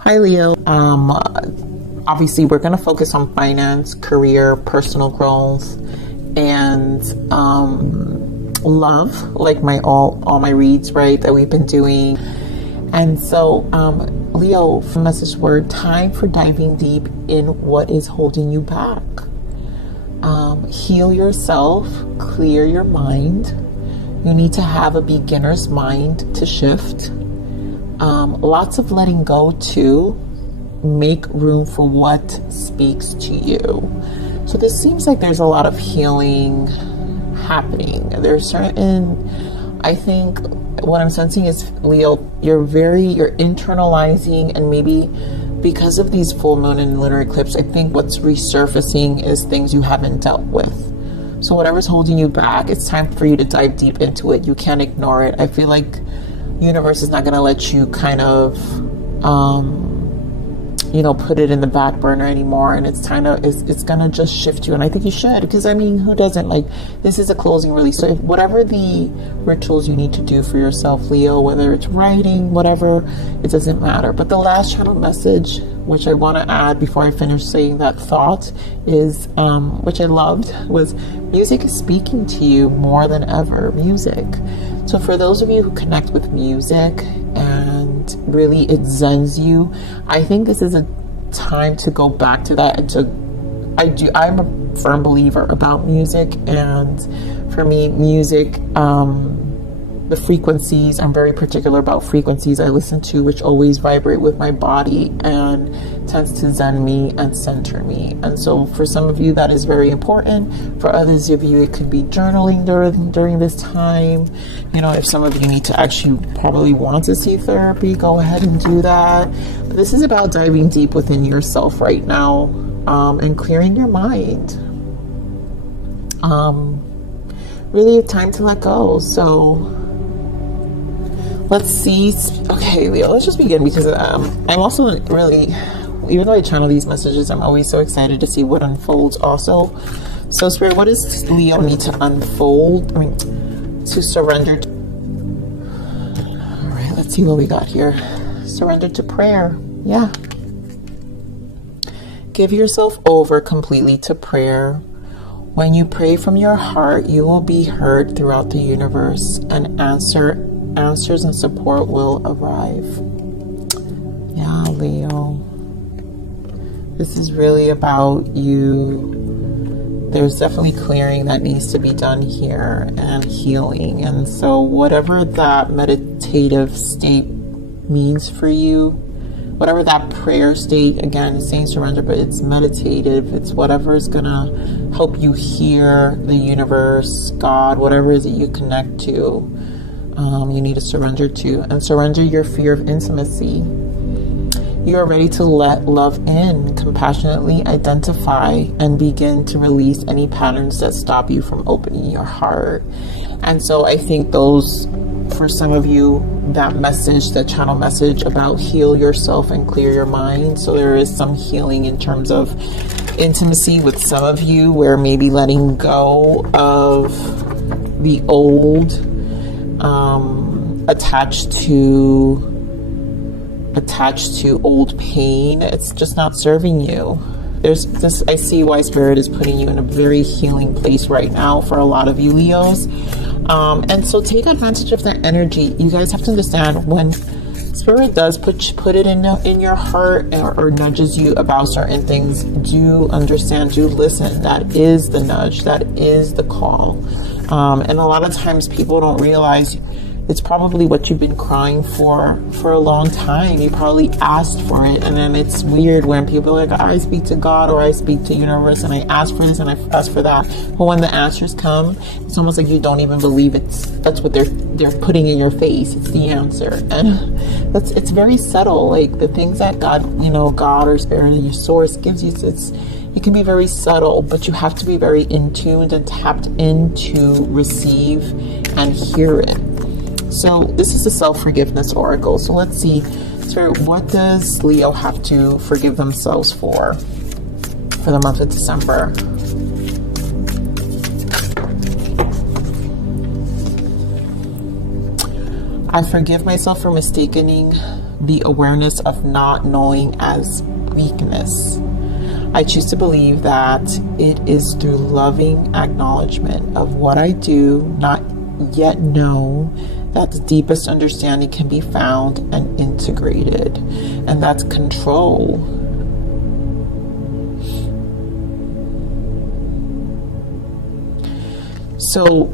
Hi Leo. Obviously we're going to focus on finance, career, personal growth, and love, like all my reads, right, that we've been doing. And so Leo, message word, time for diving deep in what is holding you back. Heal yourself, clear your mind. You need to have a beginner's mind to shift. Lots of letting go too. Make room for what speaks to you. So this seems like there's a lot of healing happening. There's certain, I think what I'm sensing is, Leo, you're internalizing, and maybe because of these full moon and lunar eclipse, I think what's resurfacing is things you haven't dealt with. So whatever's holding you back, it's time for you to dive deep into it. You can't ignore it. I feel like the universe is not going to let you kind of, put it in the back burner anymore. And it's going to just shift you. And I think you should, because I mean, who doesn't? Like, this is a closing release. So whatever the rituals you need to do for yourself, Leo, whether it's writing, whatever, it doesn't matter. But the last channel message, which I want to add before I finish saying that thought, is, which I loved, was music is speaking to you more than ever. Music. So for those of you who connect with music and really it zens you, I think this is a time to go back to that. And I'm a firm believer about music, and for me, music, the frequencies, I'm very particular about frequencies I listen to, which always vibrate with my body and tends to zen me and center me. And so for some of you, that is very important. For others of you, it could be journaling during this time. If some of you need to actually probably want to see therapy, go ahead and do that. But this is about diving deep within yourself right now, and clearing your mind. Really a time to let go. So let's see. Okay, Leo, let's just begin, because I'm also really, even though I channel these messages, I'm always so excited to see what unfolds also. So Spirit, what does Leo need to unfold? To surrender to? All right, let's see what we got here. Surrender to prayer. Yeah. Give yourself over completely to prayer. When you pray from your heart, you will be heard throughout the universe, and answers and support will arrive. Yeah, Leo. This is really about you. There's definitely clearing that needs to be done here, and healing. And so whatever that meditative state means for you, whatever that prayer state, again, is saying surrender, but it's meditative. It's whatever is going to help you hear the universe, God, whatever it is that you connect to. You need to surrender to, and surrender your fear of intimacy. You are ready to let love in, compassionately identify, and begin to release any patterns that stop you from opening your heart. And so I think for some of you, that channel message about heal yourself and clear your mind. So there is some healing in terms of intimacy with some of you, where maybe letting go of the old, attached to old pain. It's just not serving you. There's this, I see why Spirit is putting you in a very healing place right now for a lot of you, Leos. And so take advantage of that energy. You guys have to understand, when Spirit does put it in your heart, or nudges you about certain things, do understand, do listen. That is the nudge, that is the call. And a lot of times people don't realize it's probably what you've been crying for a long time. You probably asked for it, and then it's weird when people are like, I speak to God, or I speak to universe, and I ask for this and I ask for that. But when the answers come, it's almost like you don't even believe that's what they're putting in your face. It's the answer, and it's very subtle. Like the things that God or Spirit, your source gives you, it can be very subtle, but you have to be very in tuned and tapped in to receive and hear it. So this is a self-forgiveness oracle. So let's see, Spirit, what does Leo have to forgive themselves for the month of December? I forgive myself for mistaking the awareness of not knowing as weakness. I choose to believe that it is through loving acknowledgement of what I do not yet know that the deepest understanding can be found and integrated. And that's control. So,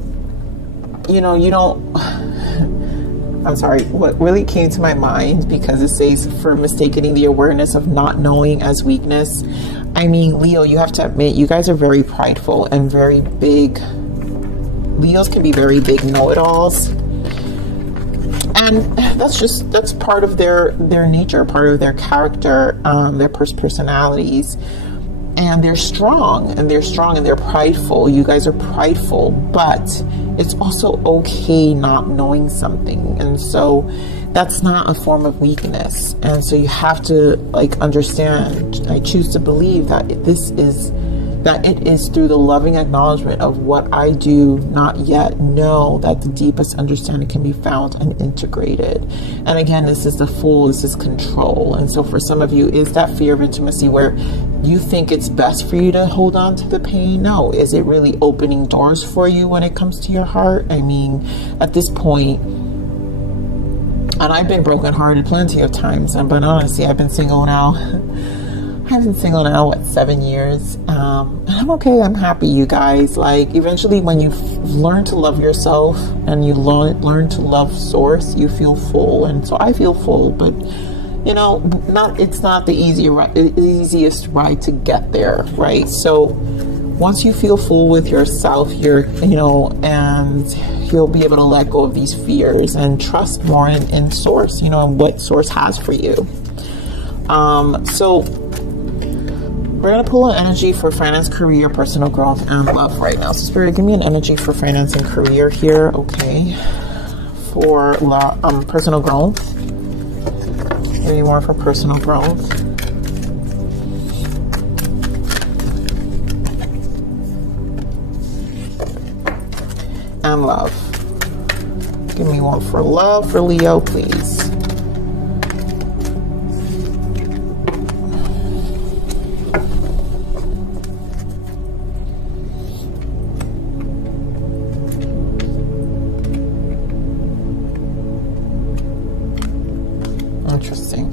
you know, you don't... I'm sorry, what really came to my mind, because it says for mistaking the awareness of not knowing as weakness. I mean, Leo, you have to admit, you guys are very prideful and very big. Leos can be very big know-it-alls. And that's part of their nature, part of their character, their personalities. And they're strong and they're prideful. You guys are prideful, but it's also okay not knowing something. And so that's not a form of weakness. And so you have to like understand, I choose to believe that it is through the loving acknowledgement of what I do not yet know that the deepest understanding can be found and integrated. And again, this is the Fool, this is control. And so for some of you, is that fear of intimacy where you think it's best for you to hold on to the pain? No. Is it really opening doors for you when it comes to your heart? I mean, at this point, and I've been brokenhearted plenty of times, but honestly, I've been single now. I've been single now, 7 years? And I'm okay. I'm happy, you guys. Like, eventually when you learn to love yourself and you learn to love Source, you feel full. And so I feel full, but you know, it's not the easiest ride to get there, right? So once you feel full with yourself, and you'll be able to let go of these fears and trust more in Source, and what Source has for you. So we're going to pull an energy for finance, career, personal growth, and love right now. So Spirit, give me an energy for finance and career here. Okay. For personal growth. Maybe more for personal growth. And love. Give me one for love for Leo, please.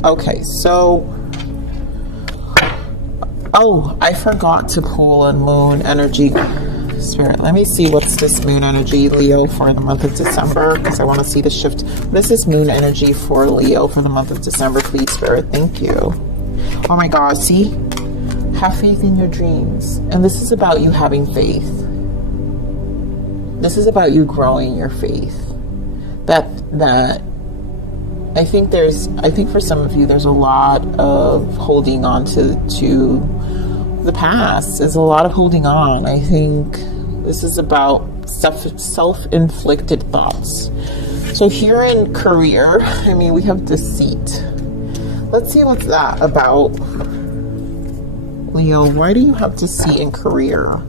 Okay, so, I forgot to pull a moon energy. Spirit, let me see what's this moon energy, Leo, for the month of December, because I want to see the shift. What is this moon energy for Leo for the month of December, please, Spirit? Thank you. Oh my God, see? Have faith in your dreams. And this is about you having faith. This is about you growing your faith. I think for some of you, there's a lot of holding on to the past. There's a lot of holding on. I think this is about self-inflicted thoughts. So here in career, I mean, we have deceit. Let's see what's that about. Leo, why do you have deceit in career?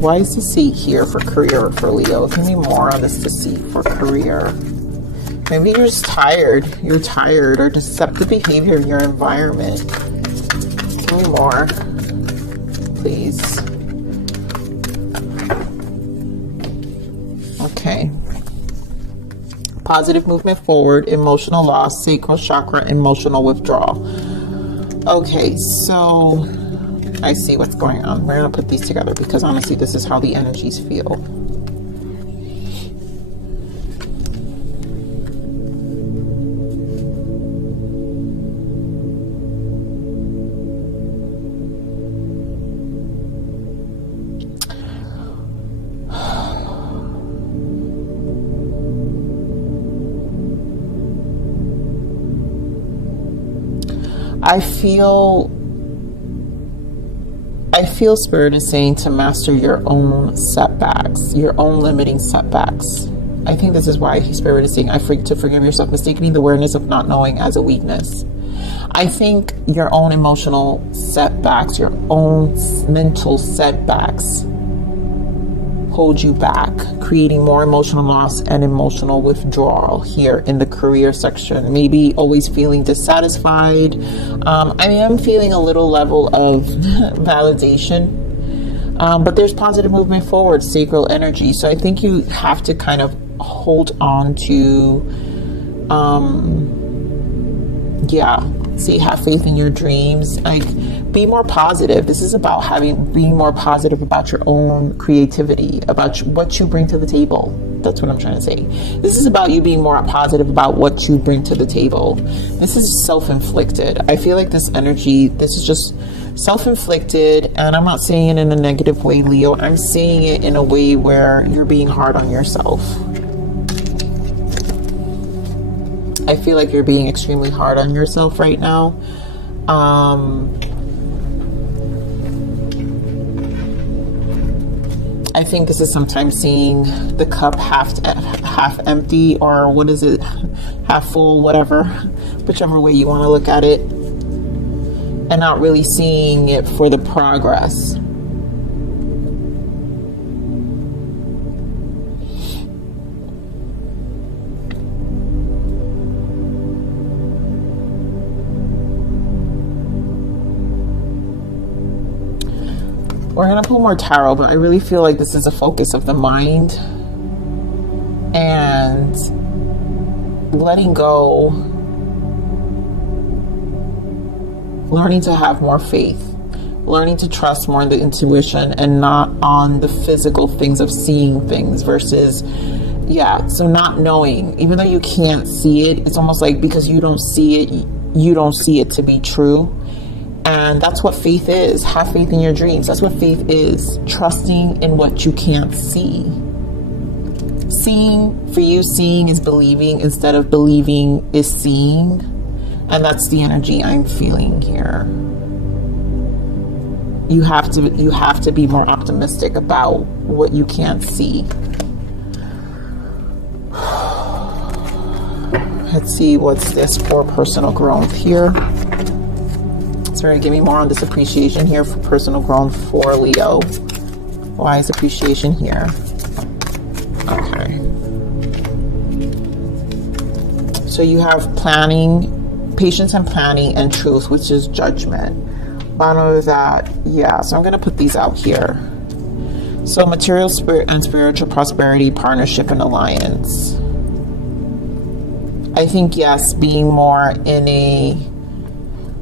Why is deceit here for career for Leo? Give me more on this deceit for career. Maybe you're just tired. You're tired, or deceptive behavior in your environment. Give me more, please. Okay. Positive movement forward, emotional loss, sacral chakra, emotional withdrawal. Okay, so I see what's going on. We're going to put these together because honestly, this is how the energies feel. I feel Spirit is saying to master your own setbacks, your own limiting setbacks. I think this is why Spirit is saying to forgive yourself, mistaking the awareness of not knowing as a weakness. I think your own emotional setbacks, your own mental setbacks hold you back, creating more emotional loss and emotional withdrawal here in the career section. Maybe always feeling dissatisfied. I am feeling a little level of validation, but there's positive movement forward, sacral energy. So I think you have to kind of hold on to, have faith in your dreams. Like, be more positive. This is about being more positive about your own creativity, about what you bring to the table. That's what I'm trying to say. This is about you being more positive about what you bring to the table. This is self-inflicted. I feel like this energy, this is just self-inflicted, and I'm not saying it in a negative way, Leo. I'm saying it in a way where you're being hard on yourself. I feel like you're being extremely hard on yourself right now. I think this is sometimes seeing the cup half empty, or what is it, half full, whatever, whichever way you want to look at it, and not really seeing it for the progress. We're going to pull more tarot, but I really feel like this is a focus of the mind and letting go, learning to have more faith, learning to trust more in the intuition and not on the physical things of seeing things versus, so not knowing, even though you can't see it, it's almost like because you don't see it, you don't see it to be true. And that's what faith is. Have faith in your dreams. That's what faith is. Trusting in what you can't see. Seeing, for you, seeing is believing instead of believing is seeing. And that's the energy I'm feeling here. You have to be more optimistic about what you can't see. Let's see, what's this for personal growth here? Give me more on this appreciation here for personal growth for Leo. Why is appreciation here? Okay. So you have planning, patience and planning, and truth, which is judgment. Bottom of that, so I'm going to put these out here. So material, spirit, and spiritual prosperity, partnership, and alliance. I think, yes, being more in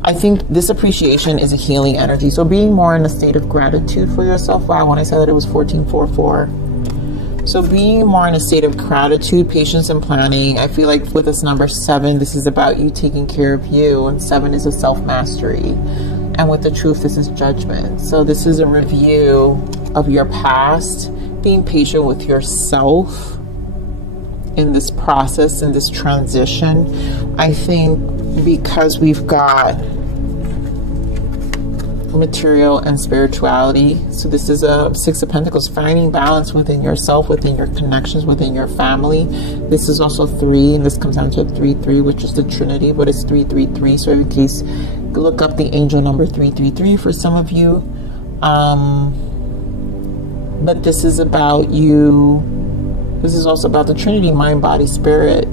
I think this appreciation is a healing energy. So being more in a state of gratitude for yourself. Wow, when I said that it was 1444. So being more in a state of gratitude, patience, and planning. I feel like with this number 7, this is about you taking care of you. And 7 is a self-mastery. And with the truth, this is judgment. So this is a review of your past. Being patient with yourself in this process, in this transition. I think because we've got material and spirituality, so this is a 6 of Pentacles, finding balance within yourself, within your connections, within your family. This is also 3, and this comes down to 3-3, which is the Trinity, but it's 3-3-3. So in case, look up the angel number 333 for some of you. But this is about you. This is also about the Trinity, mind, body, spirit.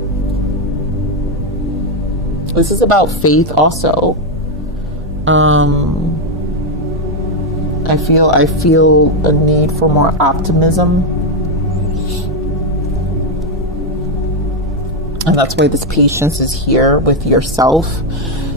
This is about faith also. I feel a need for more optimism. And that's why this patience is here with yourself.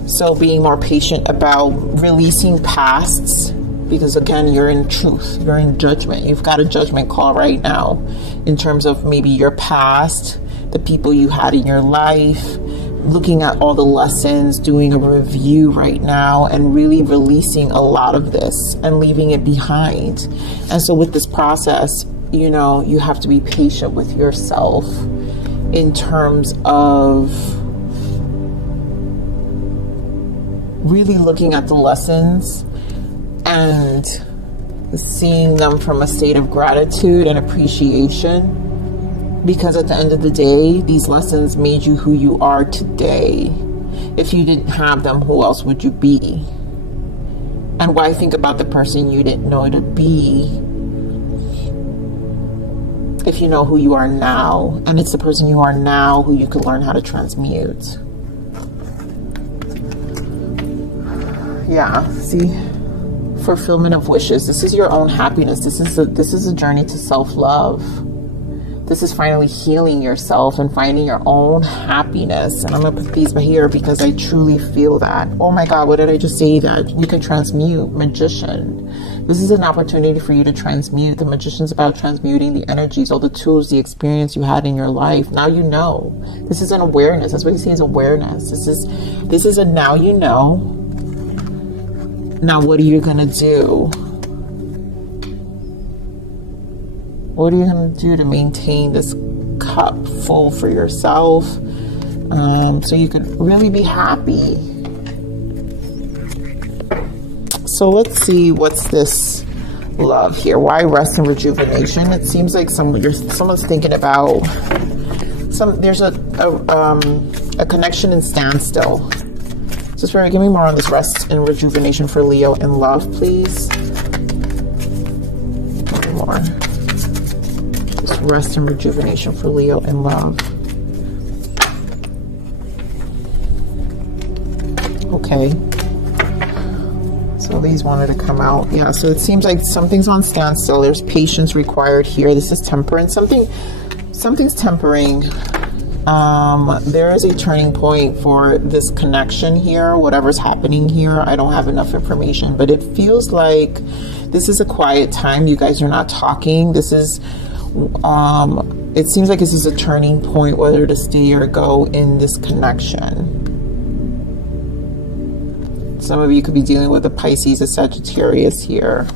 So being more patient about releasing pasts, because again, you're in truth, you're in judgment. You've got a judgment call right now in terms of maybe your past, the people you had in your life, looking at all the lessons, doing a review right now, and really releasing a lot of this and leaving it behind. And so with this process, you have to be patient with yourself in terms of really looking at the lessons and seeing them from a state of gratitude and appreciation. Because at the end of the day, these lessons made you who you are today. If you didn't have them, who else would you be? And why think about the person you didn't know to be if you know who you are now, and it's the person you are now who you can learn how to transmute. Yeah, see, fulfillment of wishes. This is your own happiness. This is a journey to self-love. This is finally healing yourself and finding your own happiness. And I'm gonna put these here because I truly feel that. Oh my God, what did I just say? That you can transmute. Magician. This is an opportunity for you to transmute. The Magician's about transmuting the energies, all the tools, the experience you had in your life. Now you know. This is an awareness. That's what he's saying, is awareness. This is a now you know. Now what are you gonna do? What are you going to do to maintain this cup full for yourself, so you could really be happy? So let's see, what's this love here? Why rest and rejuvenation? It seems like someone's thinking about there's a connection and standstill. So Spirit, give me more on this rest and rejuvenation for Leo in love, please. More. Rest and rejuvenation for Leo in love. Okay. So these wanted to come out. Yeah, so it seems like something's on standstill. There's patience required here. This is temperance. Something's tempering. There is a turning point for this connection here. Whatever's happening here, I don't have enough information, but it feels like this is a quiet time. You guys are not talking. This is it seems like this is a turning point, whether to stay or go in this connection. Some of you could be dealing with a Pisces, a Sagittarius here.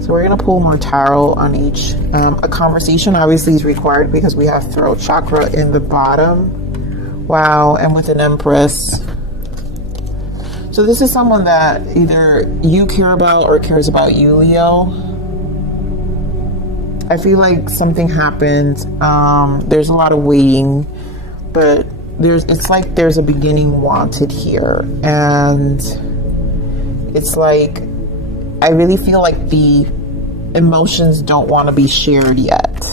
So we're going to pull more tarot on each. A conversation obviously is required because we have throat chakra in the bottom. Wow, and with an Empress. So this is someone that either you care about or cares about you, Leo. I feel like something happened. There's a lot of waiting, but it's like there's a beginning wanted here. And it's like, I really feel like the emotions don't want to be shared yet.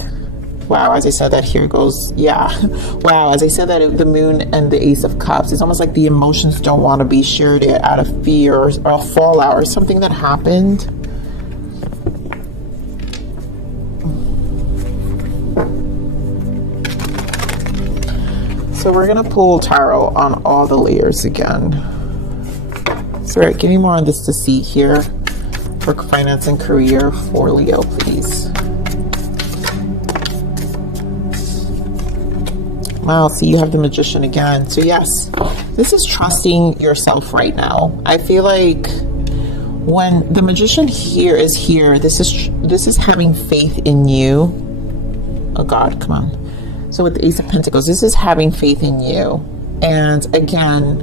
Wow, as I said that, here goes, yeah. Wow, as I said that, the Moon and the Ace of Cups, it's almost like the emotions don't want to be shared yet out of fear or a fallout or something that happened. So we're going to pull tarot on all the layers again. So right, give me more on this deceit here for finance and career for Leo, please. Wow, see, you have the Magician again. So yes, this is trusting yourself right now. I feel like when the Magician here, this is having faith in you. Oh God, come on. So with the Ace of Pentacles, this is having faith in you. And again,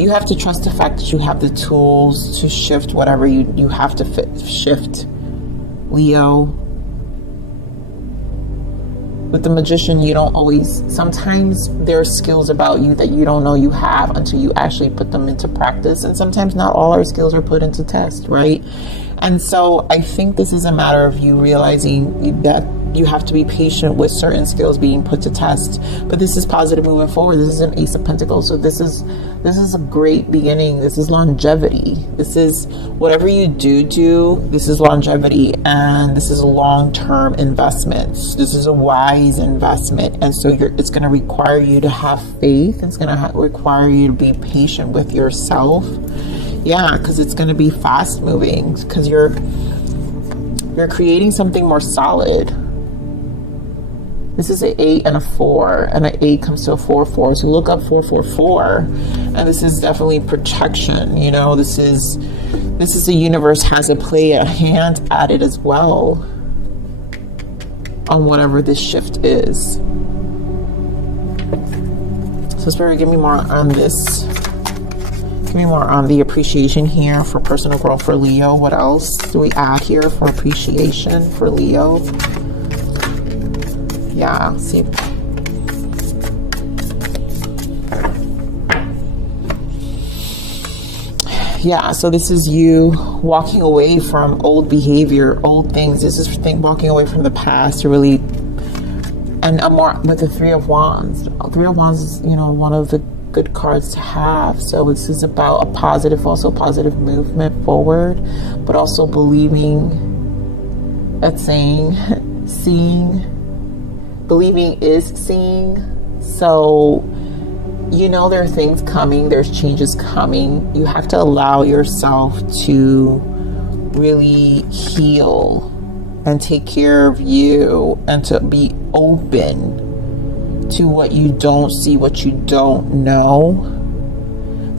you have to trust the fact that you have the tools to shift whatever you have to shift, Leo. With the Magician, you don't always, sometimes there are skills about you that you don't know you have until you actually put them into practice. And sometimes not all our skills are put into test, right? And so I think this is a matter of you realizing that you have to be patient with certain skills being put to test. But this is positive moving forward. This is an Ace of Pentacles. So this is a great beginning. This is longevity. This is whatever you do, this is longevity. And this is long-term investments. This is a wise investment. And so it's going to require you to have faith. It's going to require you to be patient with yourself. Yeah, because it's going to be fast moving. Because you're creating something more solid. This is an 8 and a 4, and an 8 comes to a 4-4. So look up 444, and this is definitely protection. You know, this is the universe has a hand at it as well on whatever this shift is. So Spirit, give me more on this. Give me more on the appreciation here for personal growth for Leo. What else do we add here for appreciation for Leo? Yeah, see. yeah, so this is you walking away from old behavior, old things. This is walking away from the past to really, and more with the Three of Wands. Three of Wands is, you know, one of the good cards to have. So this is about a positive, also positive movement forward, but also believing at seeing. Believing is seeing. So, you know, there are things coming, there's changes coming. You have to allow yourself to really heal and take care of you, and to be open to what you don't see, what you don't know,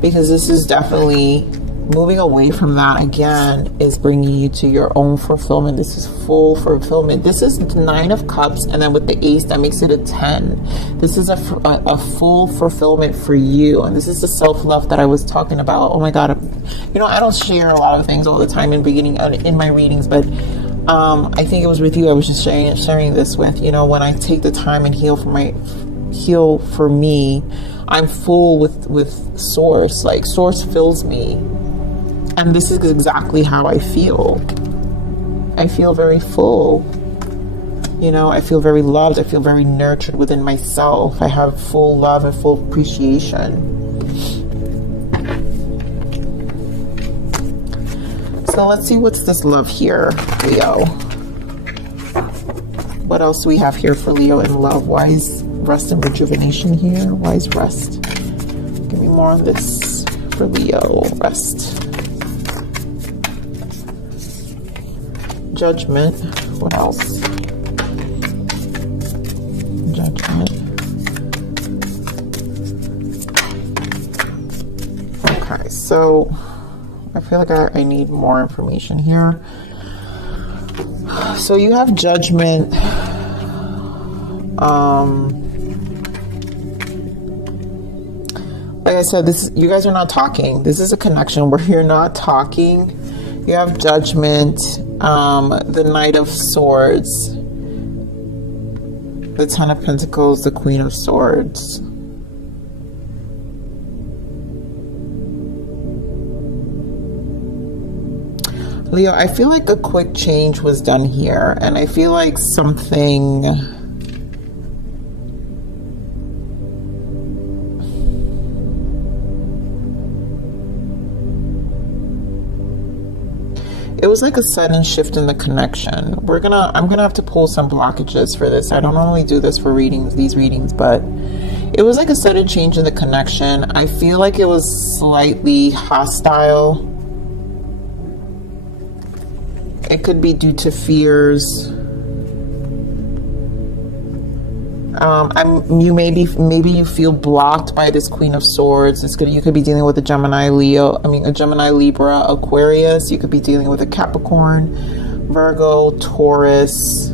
because this is definitely moving away from that. Again, is bringing you to your own fulfillment. This is full fulfillment. This is the Nine of Cups, and then with the Ace, that makes it a 10. This is a full fulfillment for you, and this is the self-love that I was talking about. Oh my God, you know, I don't share a lot of things all the time in my readings, but I think it was with you I was just sharing this with. You know, when I take the time and heal for me, I'm full with source. Like, source fills me. And this is exactly how I feel. I feel very full. You know, I feel very loved. I feel very nurtured within myself. I have full love and full appreciation. So let's see what's this love here, Leo. What else do we have here for Leo in love? Why is rest and rejuvenation here? Why is rest? Give me more on this for Leo. Rest. Judgment. What else? Judgment. Okay, so I feel like I need more information here. So you have Judgment. Like I said, you guys are not talking. This is a connection where you're not talking. You have Judgment, the Knight of Swords, the Ten of Pentacles, the Queen of Swords. Leo, I feel like a quick change was done here, and I feel like something... It was like a sudden shift in the connection. I'm gonna have to pull some blockages for this. I don't normally do this for these readings, but it was like a sudden change in the connection. I feel like it was slightly hostile. It could be due to fears. Maybe you feel blocked by this Queen of Swords. You could be dealing with a Gemini, a Gemini, Libra, Aquarius. You could be dealing with a Capricorn, Virgo, Taurus.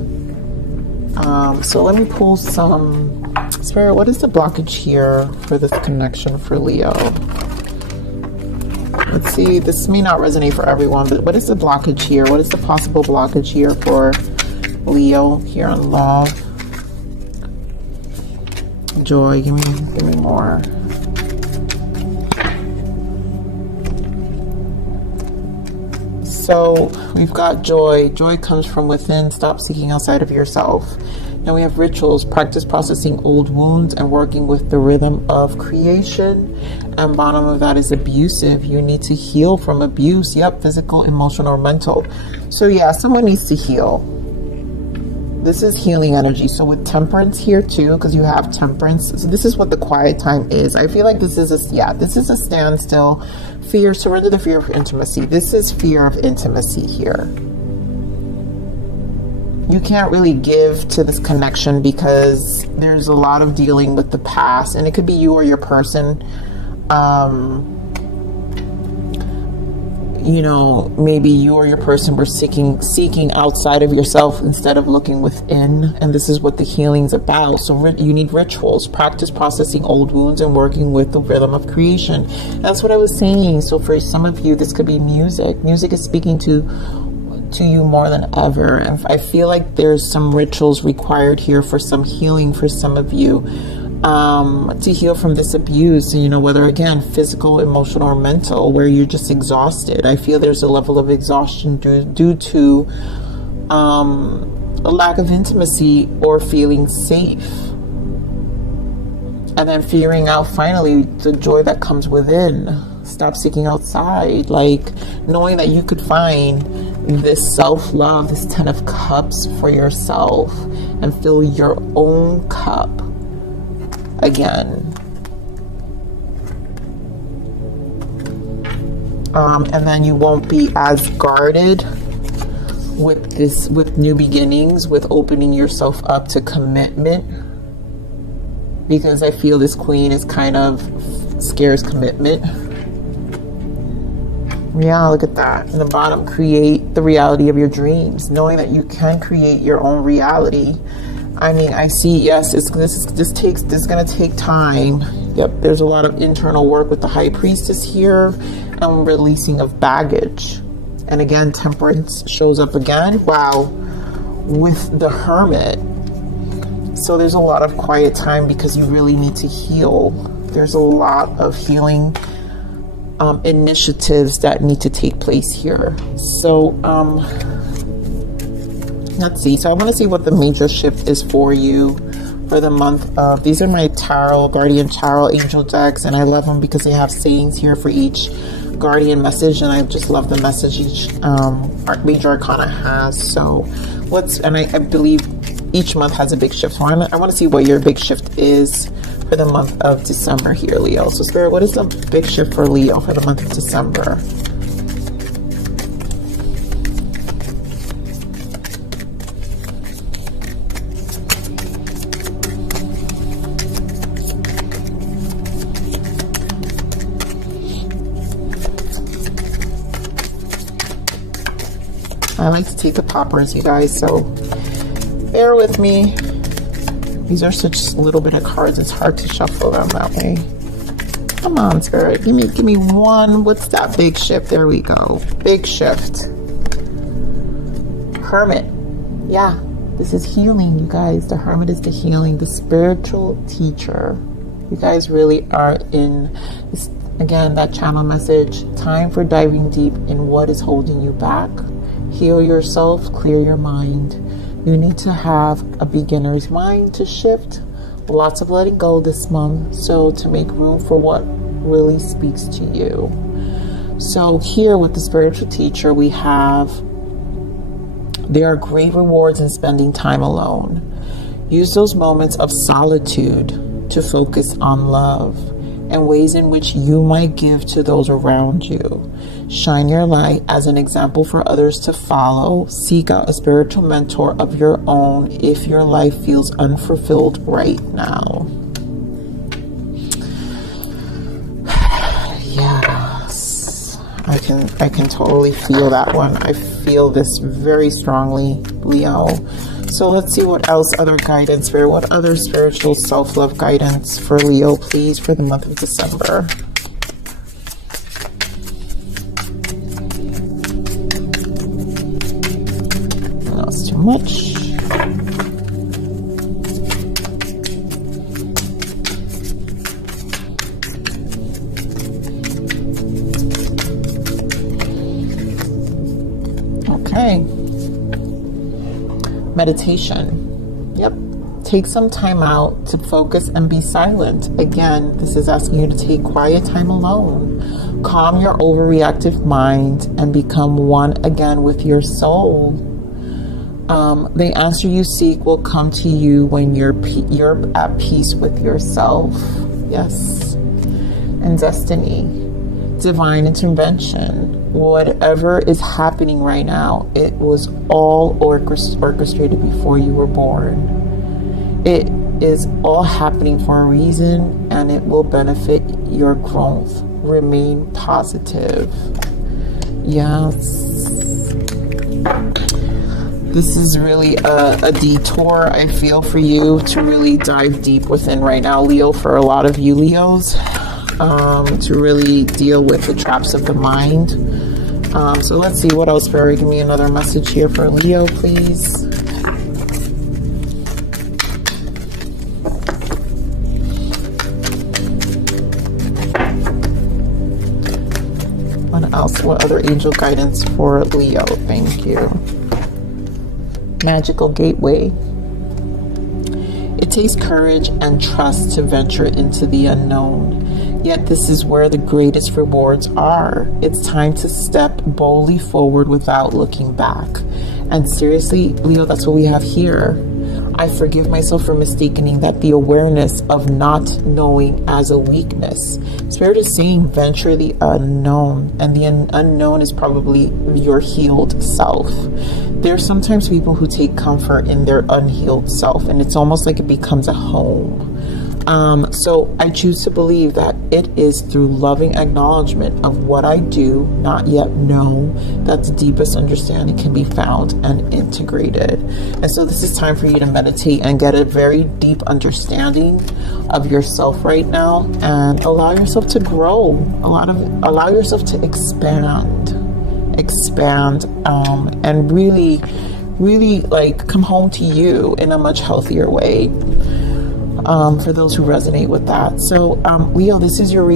So let me pull some. Spirit, what is the blockage here for this connection for Leo? Let's see. This may not resonate for everyone, but what is the blockage here? What is the possible blockage here for Leo here on love? Joy, give me more. So we've got joy. Joy comes from within. Stop seeking outside of yourself. Now we have rituals. Practice processing old wounds and working with the rhythm of creation. And bottom of that is abusive. You need to heal from abuse. Yep, physical, emotional, or mental. So yeah, someone needs to heal. This is healing energy. So with temperance here too, because you have temperance. So this is what the quiet time is. I feel like this is a standstill. Fear, surrender the fear of intimacy. This is fear of intimacy here. You can't really give to this connection because there's a lot of dealing with the past, and it could be you or your person. You know, maybe you or your person were seeking outside of yourself instead of looking within, and this is what the healing's about. So you need rituals, practice processing old wounds and working with the rhythm of creation. That's what I was saying. So for some of you, this could be music. Music is speaking to you more than ever, and I feel like there's some rituals required here for some healing for some of you. to heal from this abuse, you know, whether again physical, emotional, or mental, where you're just exhausted. I feel there's a level of exhaustion due to a lack of intimacy or feeling safe, and then figuring out finally the joy that comes within. Stop seeking outside, like knowing that you could find this self-love, this 10 of cups for yourself, and fill your own cup again. And then you won't be as guarded with new beginnings, with opening yourself up to commitment, because I feel this queen is kind of scares commitment. Yeah, look at that. In the bottom, create the reality of your dreams, knowing that you can create your own reality. I mean, I see, yes, this is going to take time. Yep, there's a lot of internal work with the High Priestess here, and releasing of baggage. And again, Temperance shows up again. Wow, with the Hermit. So there's a lot of quiet time because you really need to heal. There's a lot of healing initiatives that need to take place here. So let's see. So I want to see what the major shift is for you for the month of, these are my tarot, guardian tarot angel decks, and I love them because they have sayings here for each guardian message, and I just love the message each major arcana has. So I believe each month has a big shift. So I want to see what your big shift is for the month of December here, Leo. So Spirit, what is the big shift for Leo for the month of December? I like to take the poppers, you guys, so bear with me. These are such little bit of cards, it's hard to shuffle them that way. Come on, Spirit, give me one. What's that big shift? There we go. Big shift. Hermit. Yeah, this is healing, you guys. The Hermit is the healing, the spiritual teacher. You guys really are in this, again, that channel message. Time for diving deep in what is holding you back. Heal yourself, clear your mind. You need to have a beginner's mind to shift. Lots of letting go this month, so to make room for what really speaks to you. So here with the spiritual teacher, we have, there are great rewards in spending time alone. Use those moments of solitude to focus on love and ways in which you might give to those around you. Shine your light as an example for others to follow. Seek out a spiritual mentor of your own if your life feels unfulfilled right now. Yes, I can totally feel that one. I feel this very strongly, Leo. So let's see what else, other guidance, what other spiritual self-love guidance for Leo, please, for the month of December. That's too much. Okay. Meditation. Yep. Take some time out to focus and be silent. Again, this is asking you to take quiet time alone. Calm your overreactive mind and become one again with your soul. The answer you seek will come to you when you're at peace with yourself. Yes. And destiny. Divine intervention. Whatever is happening right now, it was all orchestrated before you were born. It is all happening for a reason, and it will benefit your growth. Remain positive. Yes. This is really a detour, I feel, for you to really dive deep within right now, Leo, for a lot of you Leos. To really deal with the traps of the mind. So let's see what else, Spirit. Give me another message here for Leo, please. else? What other angel guidance for Leo? Thank you. Magical gateway. It takes courage and trust to venture into the unknown. Yet this is where the greatest rewards are. It's time to step boldly forward without looking back. And seriously, Leo, that's what we have here. I forgive myself for mistaking that the awareness of not knowing as a weakness. Spirit is saying venture the unknown, and the unknown is probably your healed self. There are sometimes people who take comfort in their unhealed self, and it's almost like it becomes a home. So I choose to believe that it is through loving acknowledgement of what I do not yet know that the deepest understanding can be found and integrated. And so this is time for you to meditate and get a very deep understanding of yourself right now, and allow yourself to grow. Allow yourself to expand, and really like come home to you in a much healthier way. For those who resonate with that. So Leo, this is your